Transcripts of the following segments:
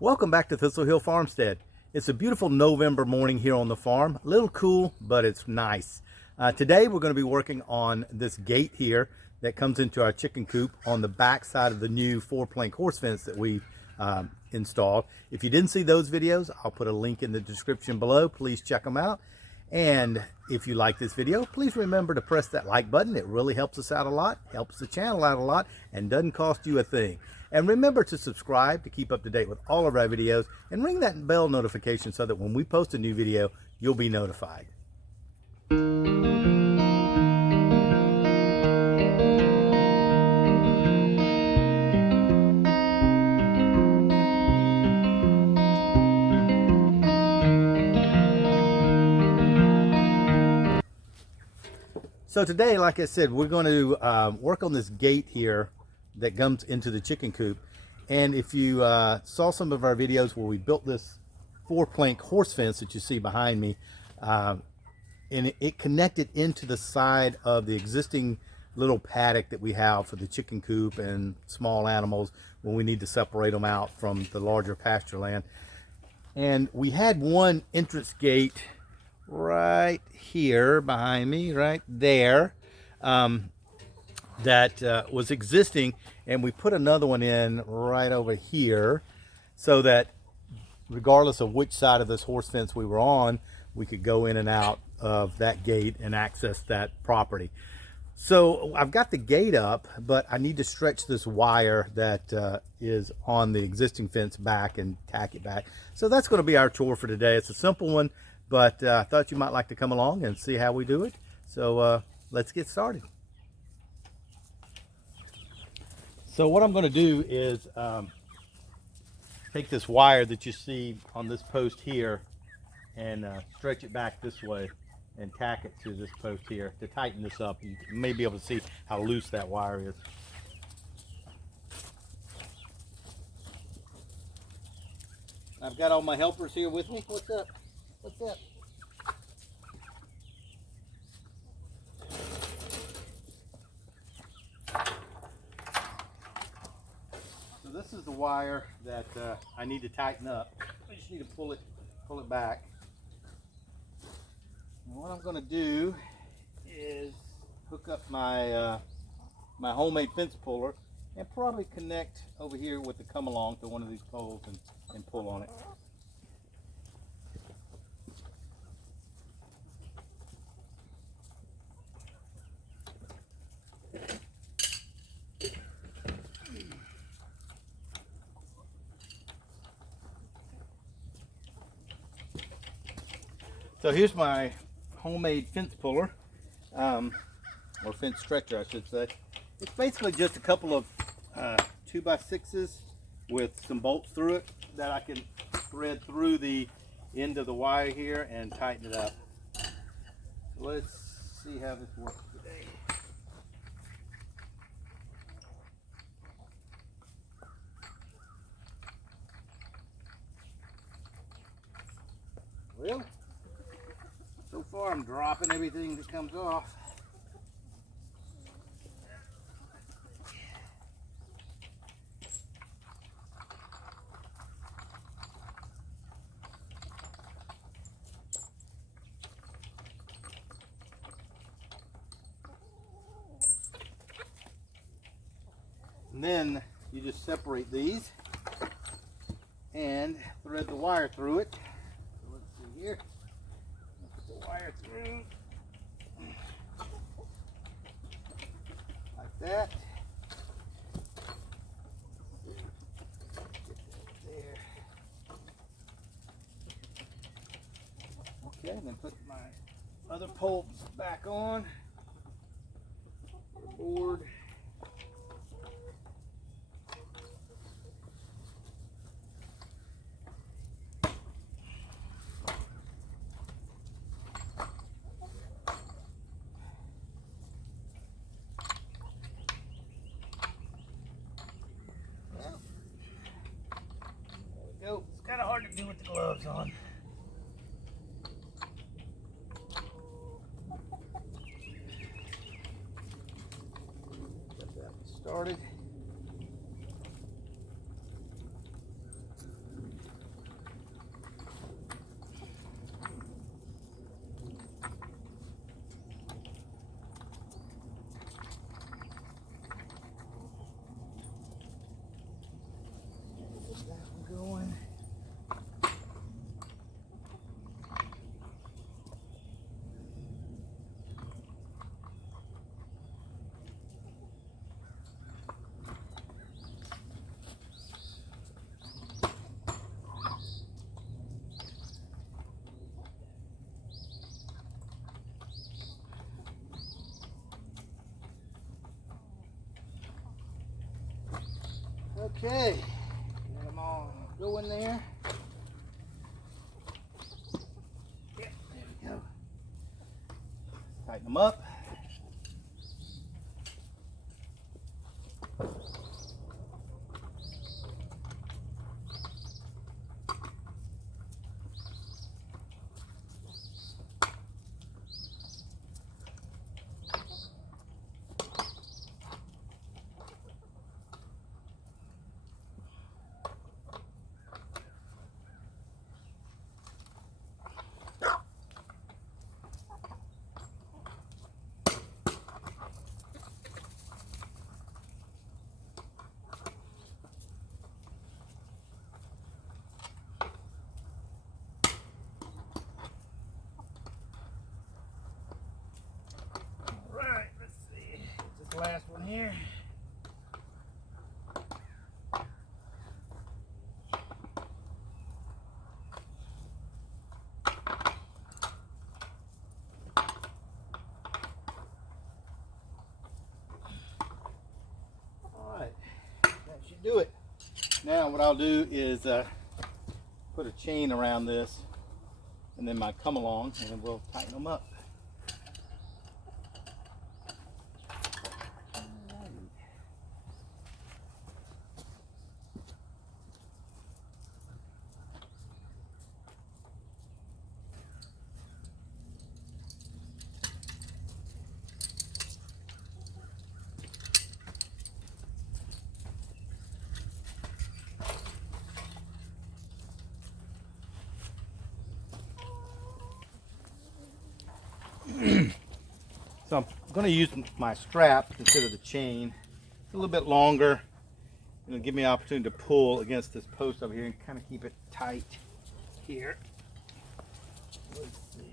Welcome back to Thistle Farmstead. It's a beautiful November morning here on the farm. A little cool, but it's nice. Today we're going to be working on this gate here that comes into our chicken coop on the back side of the new 4-plank horse fence that we installed. If you didn't see those videos, I'll put a link in the description below. Please check them out. And if you like this video, please remember to press that like button. It really helps us out a lot, helps the channel out a lot, and doesn't cost you a thing. And remember to subscribe to keep up to date with all of our videos, and ring that bell notification so that when we post a new video, you'll be notified. So today, like I said, we're going to work on this gate here that comes into the chicken coop. And if you saw some of our videos where we built this 4-plank horse fence that you see behind me, and it connected into the side of the existing little paddock that we have for the chicken coop and small animals when we need to separate them out from the larger pasture land. And we had one entrance gate right here behind me, right there, that was existing, and we put another one in right over here so that regardless of which side of this horse fence we were on, we could go in and out of that gate and access that property. So I've got the gate up, but I need to stretch this wire that is on the existing fence back and tack it back. So that's going to be our chore for today. It's a simple one, but I thought you might like to come along and see how we do it. So let's get started. So what I'm going to do is take this wire that you see on this post here and stretch it back this way and tack it to this post here to tighten this up. You may be able to see how loose that wire is. I've got all my helpers here with me. What's up? What's up? So this is the wire that I need to tighten up. I just need to pull it back. And what I'm going to do is hook up my my homemade fence puller and probably connect over here with the come along to one of these poles and pull on it. So here's my homemade fence puller, or fence stretcher I should say. It's basically just a couple of 2x6s with some bolts through it that I can thread through the end of the wire here and tighten it up. So let's see how this works today. Well, so far I'm dropping everything that comes off. And then you just separate these and thread the wire through it. So let's see here. Put the wire through like that. There. Okay, and then put my other pole back on the board. Go. It's kind of hard to do with the gloves on. Get that started. Okay, get them all going there. Yeah, there we go. Tighten them up. Last one here. All right, that should do it. Now what I'll do is put a chain around this and then my come along, and we'll tighten them up. So I'm going to use my strap instead of the chain. It's a little bit longer. It'll give me an opportunity to pull against this post over here and kind of keep it tight here. Let's see.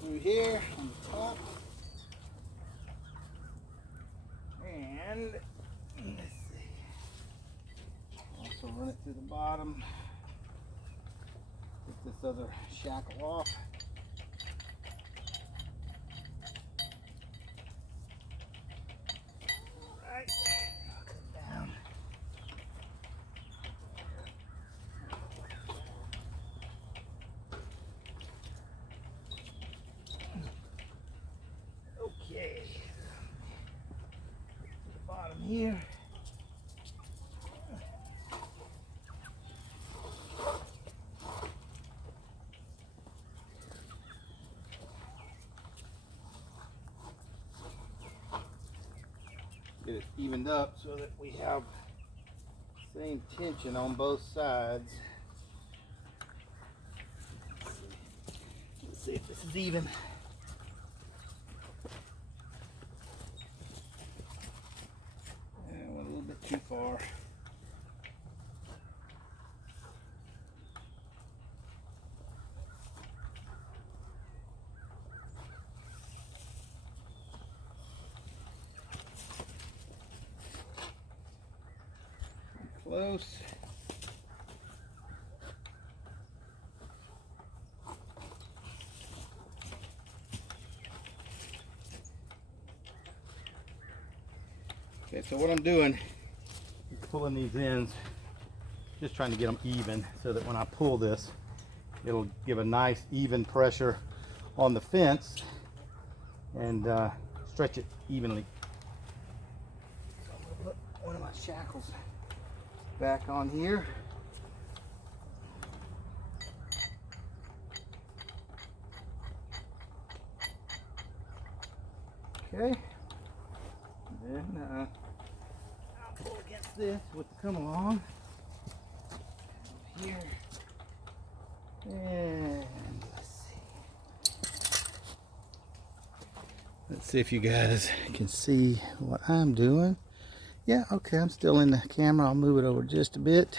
Through here on the top, and let's see, also run it through the bottom, get this other shackle off. Right, knock it down. Okay, to the bottom here. Get it evened up so that we have the same tension on both sides. Let's see if this is even. Too far. Close. Okay, so what I'm doing, pulling these ends, just trying to get them even so that when I pull this, it'll give a nice even pressure on the fence and stretch it evenly. So I'm going to put one of my shackles back on here. Okay. And then I'll pull against this with the come along here, and let's see if you guys can see what I'm doing. Yeah, okay, I'm still in the camera. I'll move it over just a bit.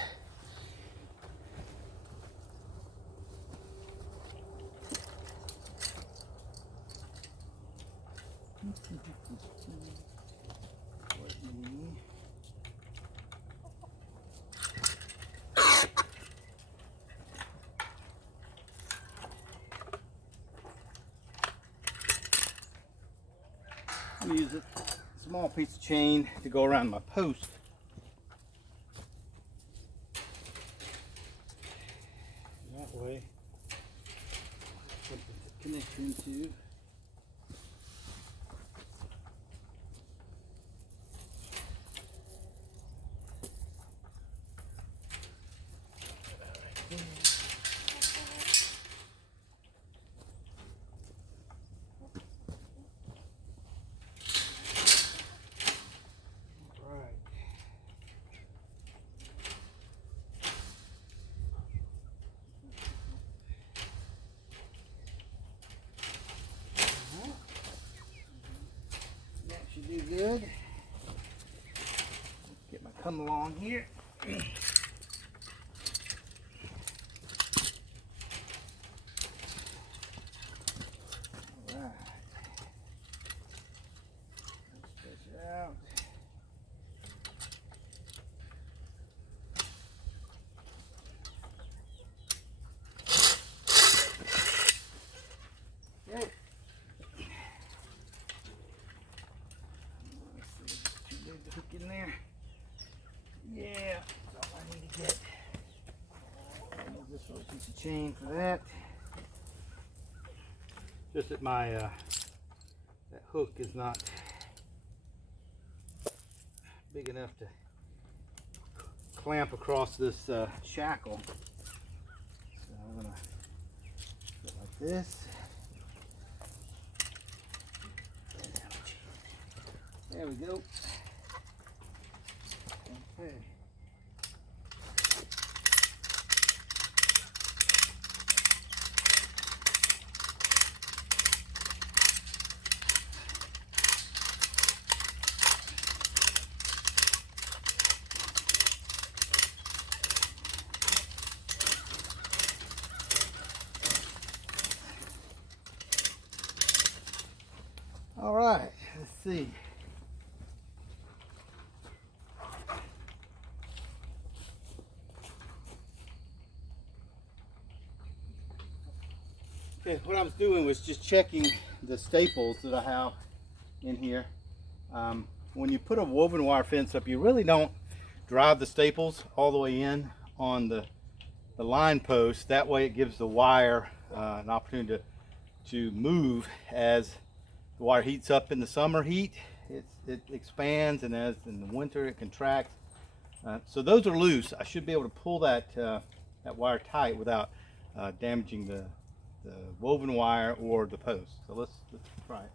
use a small piece of chain to go around my post. That way, put the connector into. Do good. Get my come along here. Alright. Stretch it out. Okay. Hook in there. Yeah, that's all I need to get. Use this little piece of chain for that. Just that my that hook is not big enough to clamp across this shackle. So I'm gonna go like this. There we go. Okay. All right, let's see. Okay, what I was doing was just checking the staples that I have in here. When you put a woven wire fence up, you really don't drive the staples all the way in on the line post. That way it gives the wire an opportunity to move as the wire heats up in the summer heat. It expands, and as in the winter it contracts. So those are loose. I should be able to pull that wire tight without damaging the woven wire or the post. So let's try it.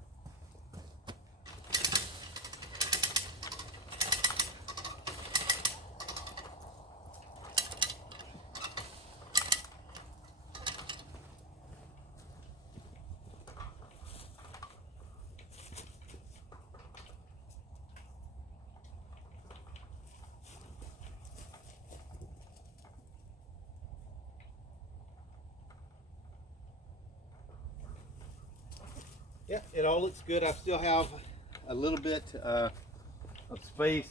Yeah, it all looks good. I still have a little bit of space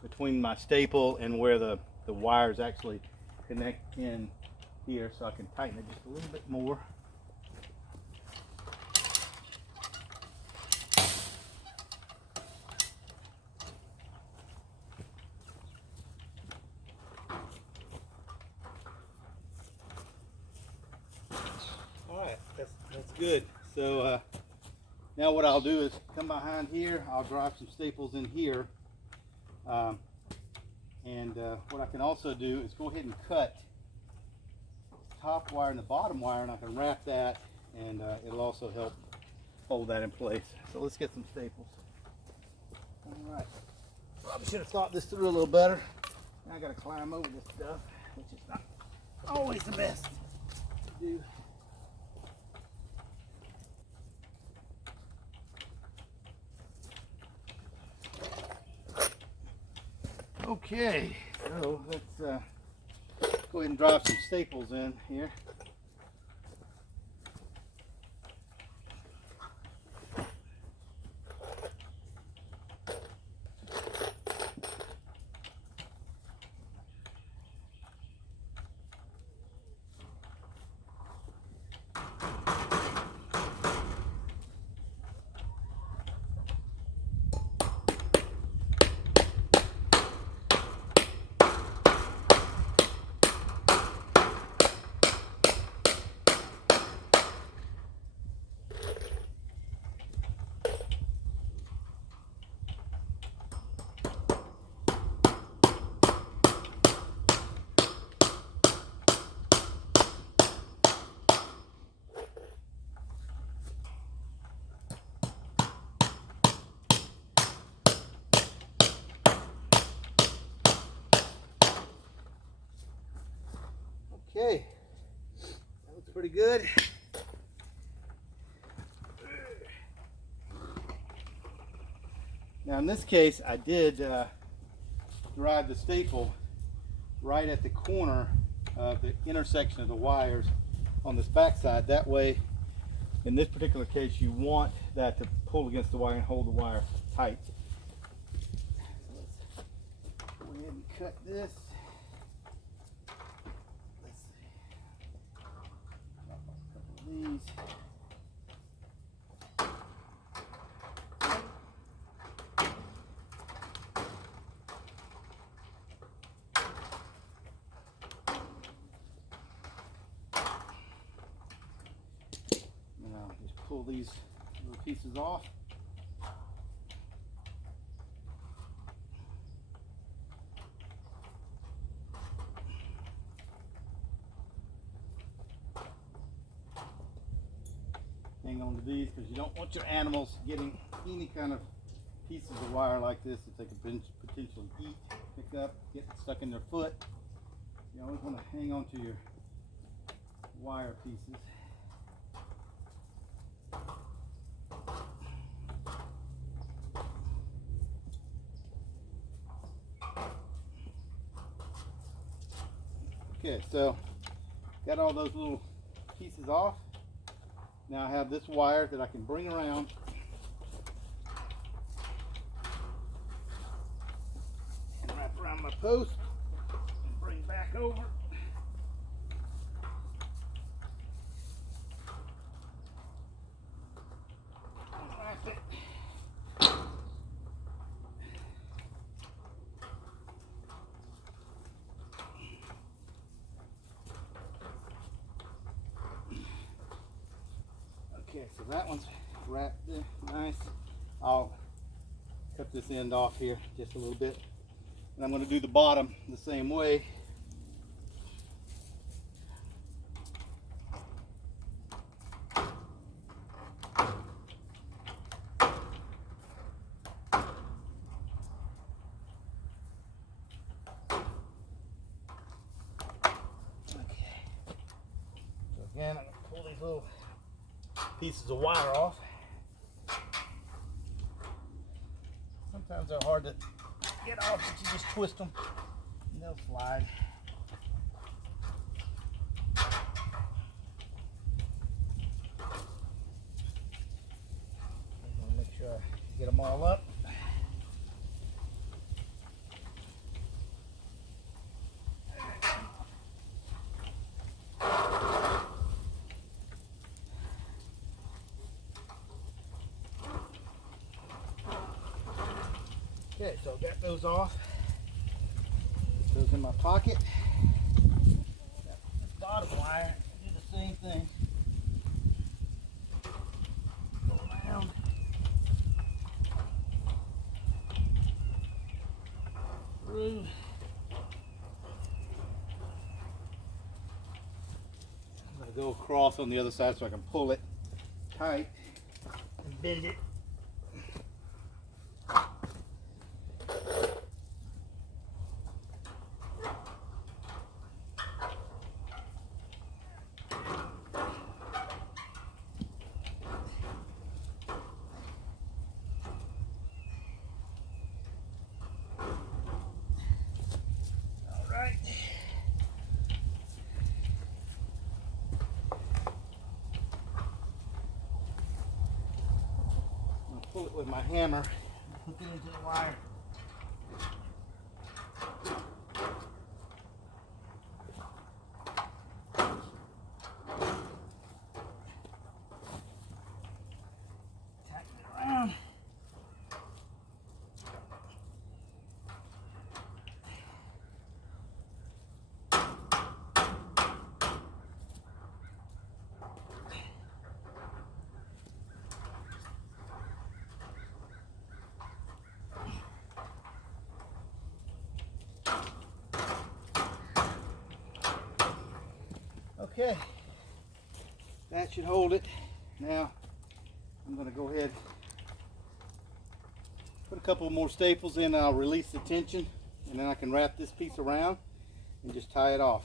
between my staple and where the wires actually connect in here, so I can tighten it just a little bit more. All right, that's good. So now what I'll do is come behind here, I'll drive some staples in here, and what I can also do is go ahead and cut the top wire and the bottom wire, and I can wrap that, and it'll also help hold that in place. So let's get some staples. All right, probably should have thought this through a little better. Now I got to climb over this stuff, which is not always the best to do. Okay, so let's go ahead and drop some staples in here. Okay, that looks pretty good. Now in this case, I did drive the staple right at the corner of the intersection of the wires on this back side. That way, in this particular case, you want that to pull against the wire and hold the wire tight. So let's go ahead and cut this. Let's see. Drop off a couple of these. Pull these little pieces off. Hang on to these because you don't want your animals getting any kind of pieces of wire like this that they could potentially eat, pick up, get stuck in their foot. You always want to hang on to your wire pieces. Okay, so got all those little pieces off. Now I have this wire that I can bring around and wrap around my post and bring back over. And wrap it. Okay, so that one's wrapped there, nice. I'll cut this end off here just a little bit. And I'm going to do the bottom the same way. Okay. So again, I'm going to pull these little pieces of wire off. Sometimes they're hard to get off, but you just twist them and they'll slide. I'm going to make sure I get them all up. Okay, so I got those off. Put those in my pocket. Got this bottom wire, do the same thing. Go around. Through. I'm going to go across on the other side so I can pull it tight and bend it. Pull it with my hammer, hook it into the wire. Tighten it around. Okay, that should hold it. Now I'm going to go ahead, put a couple more staples in, I'll release the tension, and then I can wrap this piece around and just tie it off.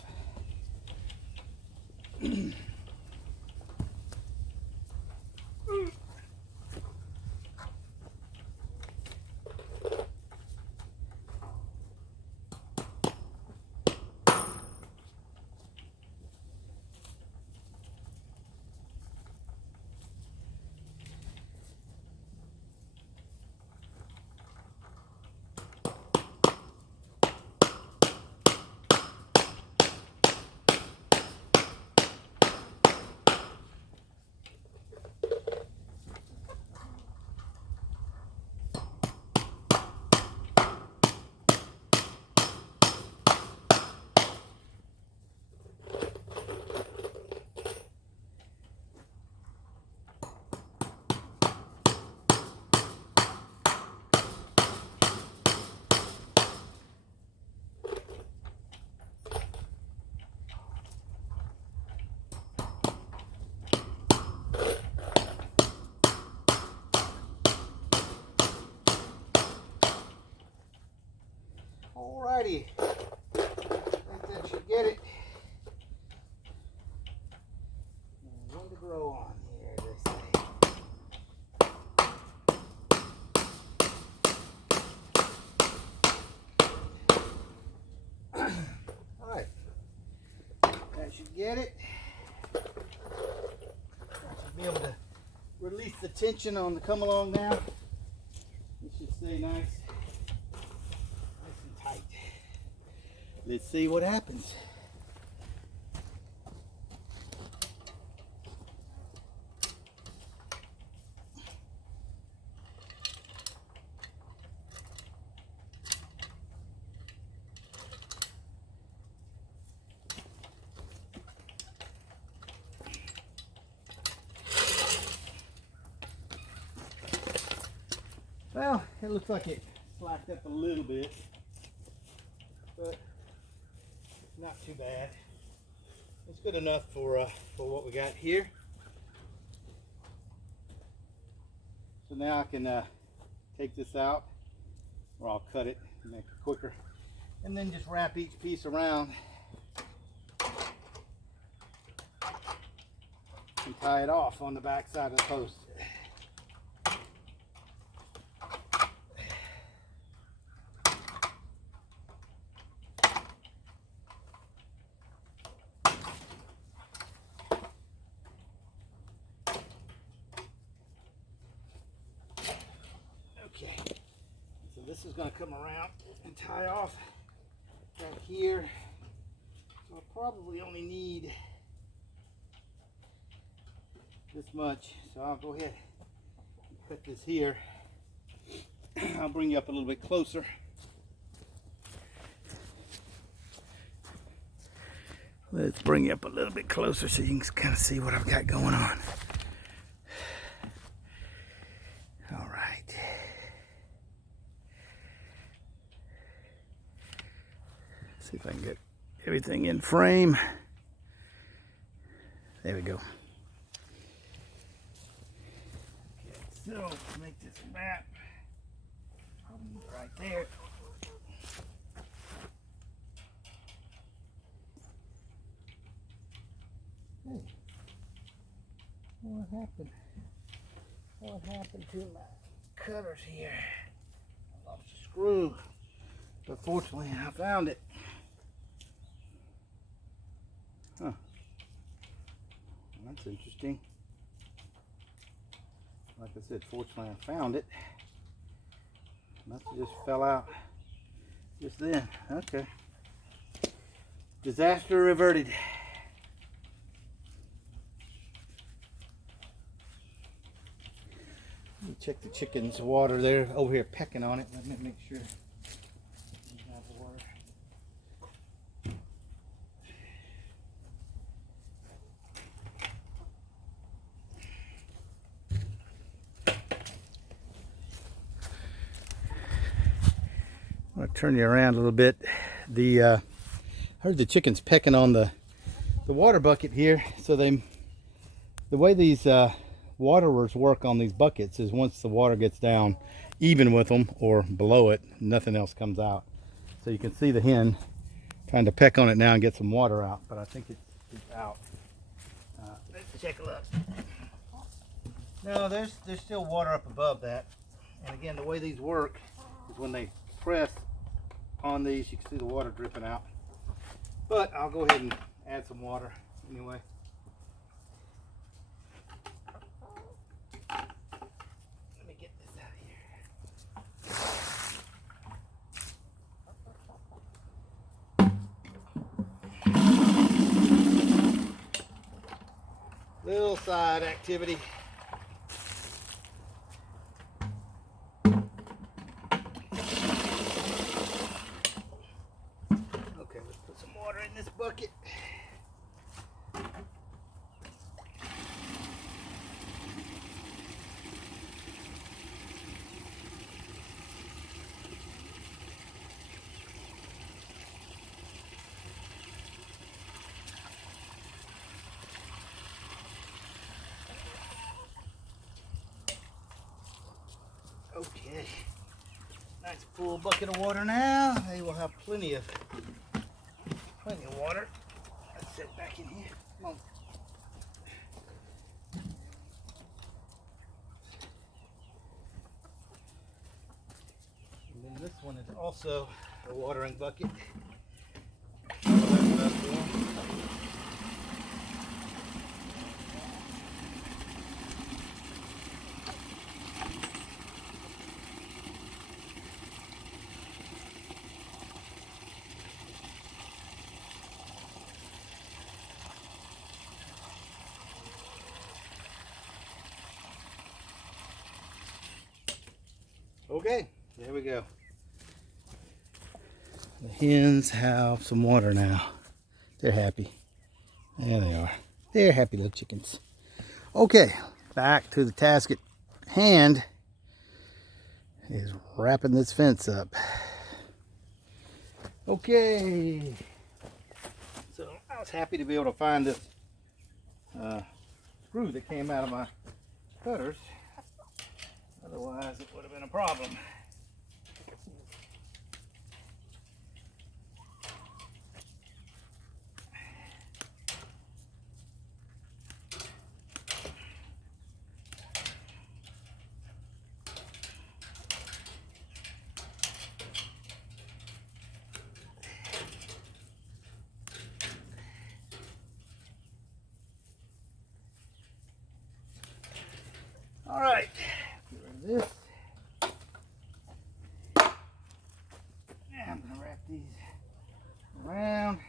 Alrighty, I think that should get it. And one to grow on here, they say. Alright, that should get it. I should be able to release the tension on the come along now. It should stay nice. Tight. Let's see what happens. Well, it looks like it slacked up a little bit, but not too bad. It's good enough for what we got here. So now I can take this out, or I'll cut it and make it quicker, and then just wrap each piece around and tie it off on the back side of the post. Okay, so this is going to come around and tie off back here. So I'll probably only need this much. So I'll go ahead and cut this here. I'll bring you up a little bit closer. Let's bring you up a little bit closer so you can kind of see what I've got going on. All right. See if I can get everything in frame. There we go. Okay, so make this map right there. Hey, what happened? What happened to my cutters here? I lost a screw, but fortunately I found it. Huh. That's interesting. Like I said, fortunately I found it. Must have just fell out just then. Okay. Disaster averted. Let me check the chicken's water. They're over here pecking on it. Let me make sure you have the water. I'm going to turn you around a little bit. I heard the chickens pecking on the water bucket here. So the way these waterers work on these buckets is once the water gets down even with them or below it, nothing else comes out. So you can see the hen trying to peck on it now and get some water out, but I think it's out. check a look. No, there's still water up above that. And again, the way these work is when they press on these, you can see the water dripping out. But I'll go ahead and add some water anyway. Let me get this out of here. Little side activity. Okay, let's put some water in this bucket. Okay, nice full bucket of water now. They will have plenty of water. Let's set it back in here. Come on. And then this one is also a watering bucket. Okay, there we go. The hens have some water now. They're happy. There they are. They're happy little chickens. Okay, back to the task at hand is wrapping this fence up. Okay. So I was happy to be able to find this screw that came out of my cutters. Otherwise, it would have been a problem. All right. This. Now I'm going to wrap these around.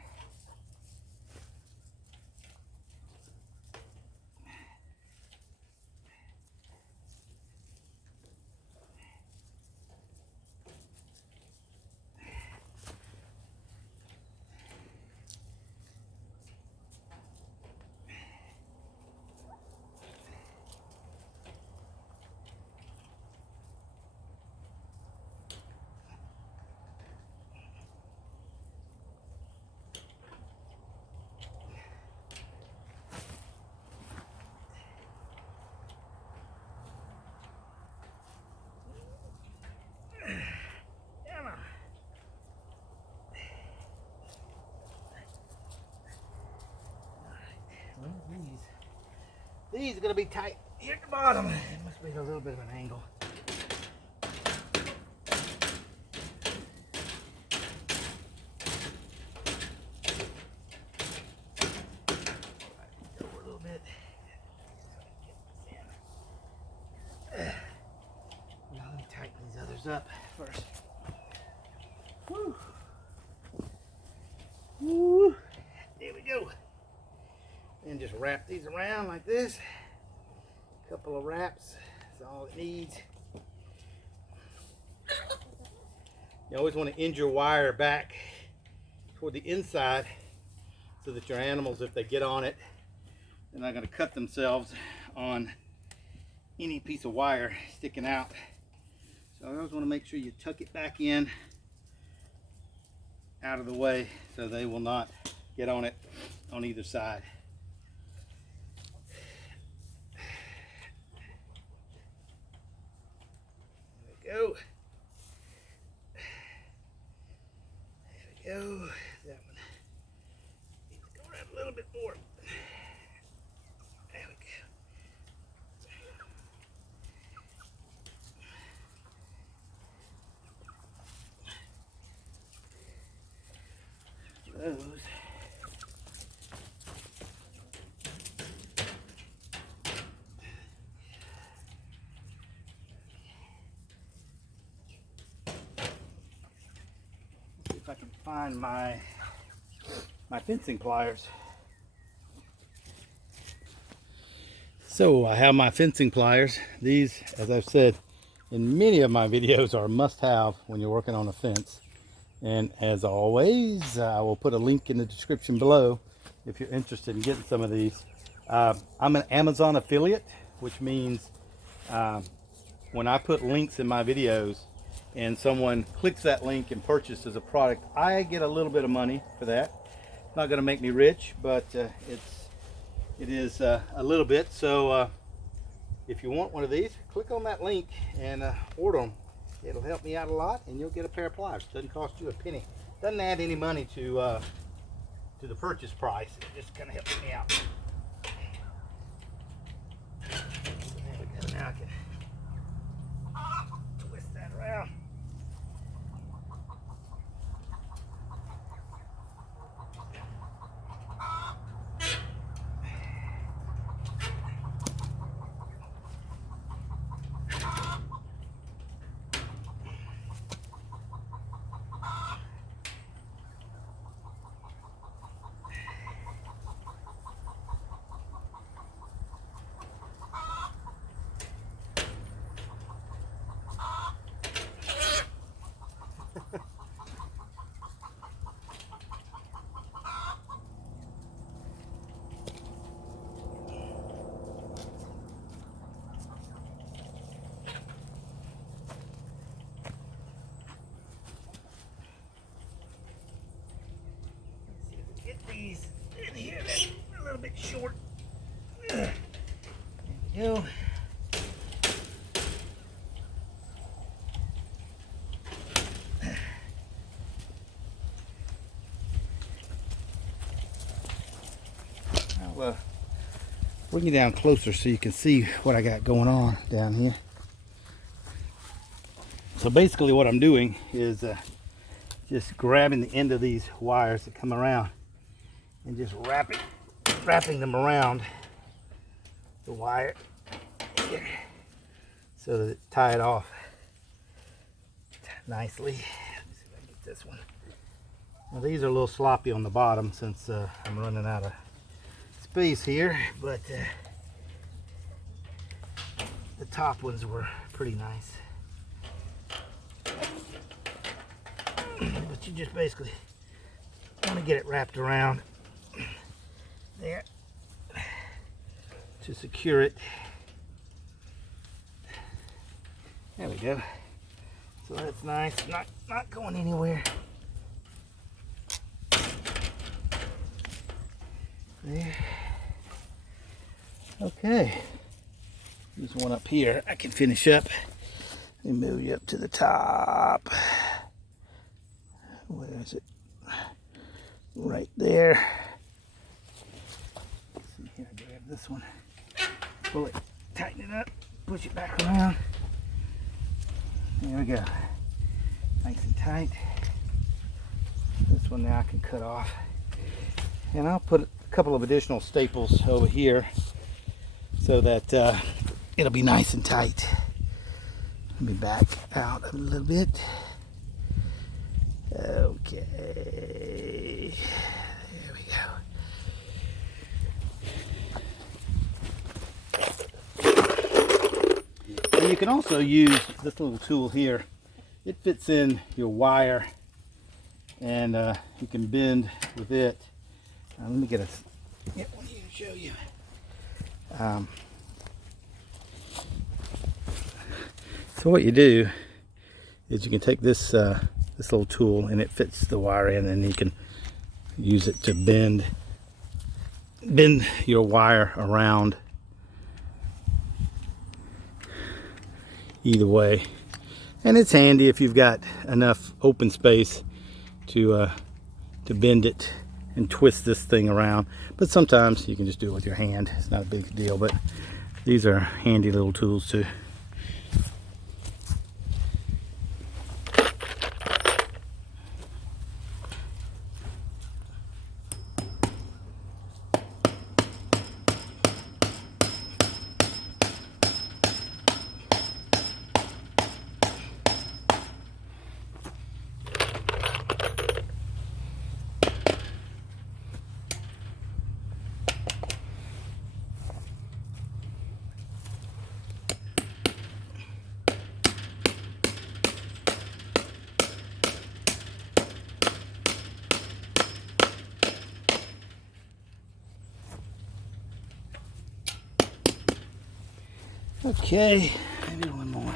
These are going to be tight here at the bottom. It must be a little bit of an angle. Over a little bit. Now let me tighten these others up first. Woo. Woo. There we go. And just wrap these around like this. A couple of wraps is all it needs. You always want to end your wire back toward the inside so that your animals, if they get on it, they're not going to cut themselves on any piece of wire sticking out. So I always want to make sure you tuck it back in out of the way so they will not get on it on either side. Go. There we go. That one needs to go around a little bit more. There those. See if I can find my fencing pliers. So I have my fencing pliers. These, as I've said in many of my videos, are a must-have when you're working on a fence. And as always, I will put a link in the description below if you're interested in getting some of these. I'm an Amazon affiliate, which means when I put links in my videos and someone clicks that link and purchases a product, I get a little bit of money for that. It's not going to make me rich, but it is a little bit. So if you want one of these, click on that link and order them. It'll help me out a lot, and you'll get a pair of pliers. Doesn't cost you a penny. Doesn't add any money to the purchase price. It just kind of helps me out. There we go. Now I can twist that around. Get these in here. That's a little bit short. There we go. I'll bring you down closer so you can see what I got going on down here. So basically what I'm doing is just grabbing the end of these wires that come around and just wrapping them around the wire here so that it tie it off nicely. Let me see if I can get this one. Now these are a little sloppy on the bottom since I'm running out of space here, but the top ones were pretty nice. But you just basically want to get it wrapped around there to secure it. There we go. So that's nice, not going anywhere. There. Okay. There's one up here I can finish up. Let me move you up to the top. Where is it? Right there. Let's see here, grab this one. Pull it, tighten it up, push it back around. There we go. Nice and tight. This one now I can cut off. And I'll put a couple of additional staples over here so that it'll be nice and tight. Let me back out a little bit. Okay. There we go. And you can also use this little tool here. It fits in your wire and you can bend with it. Let me get one here to show you. So what you do is you can take this this little tool and it fits the wire in, and you can use it to bend your wire around either way. And it's handy if you've got enough open space to bend it and twist this thing around. But sometimes you can just do it with your hand. It's not a big deal, but these are handy little tools too. Okay, maybe one more.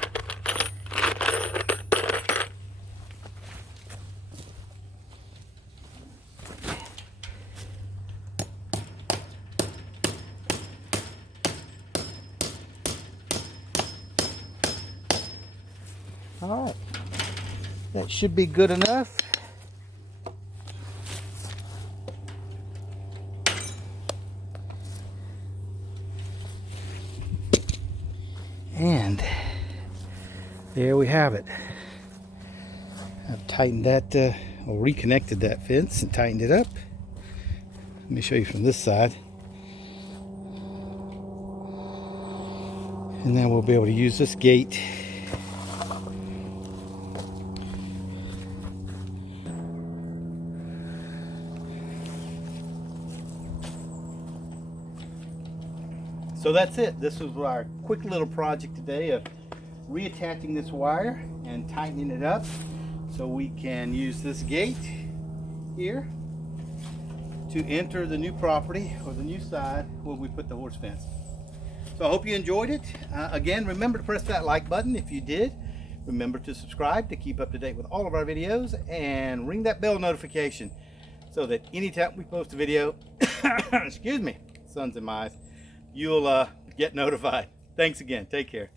All right, that should be good enough. And there we have it. I've tightened that, or reconnected that fence and tightened it up. Let me show you from this side. And then we'll be able to use this gate So that's it. This was our quick little project today of reattaching this wire and tightening it up so we can use this gate here to enter the new property or the new side where we put the horse fence. So I hope you enjoyed it. Again, remember to press that like button if you did. Remember to subscribe to keep up to date with all of our videos and ring that bell notification so that anytime we post a video, excuse me, sun's in my eyes, you'll get notified. Thanks again. Take care.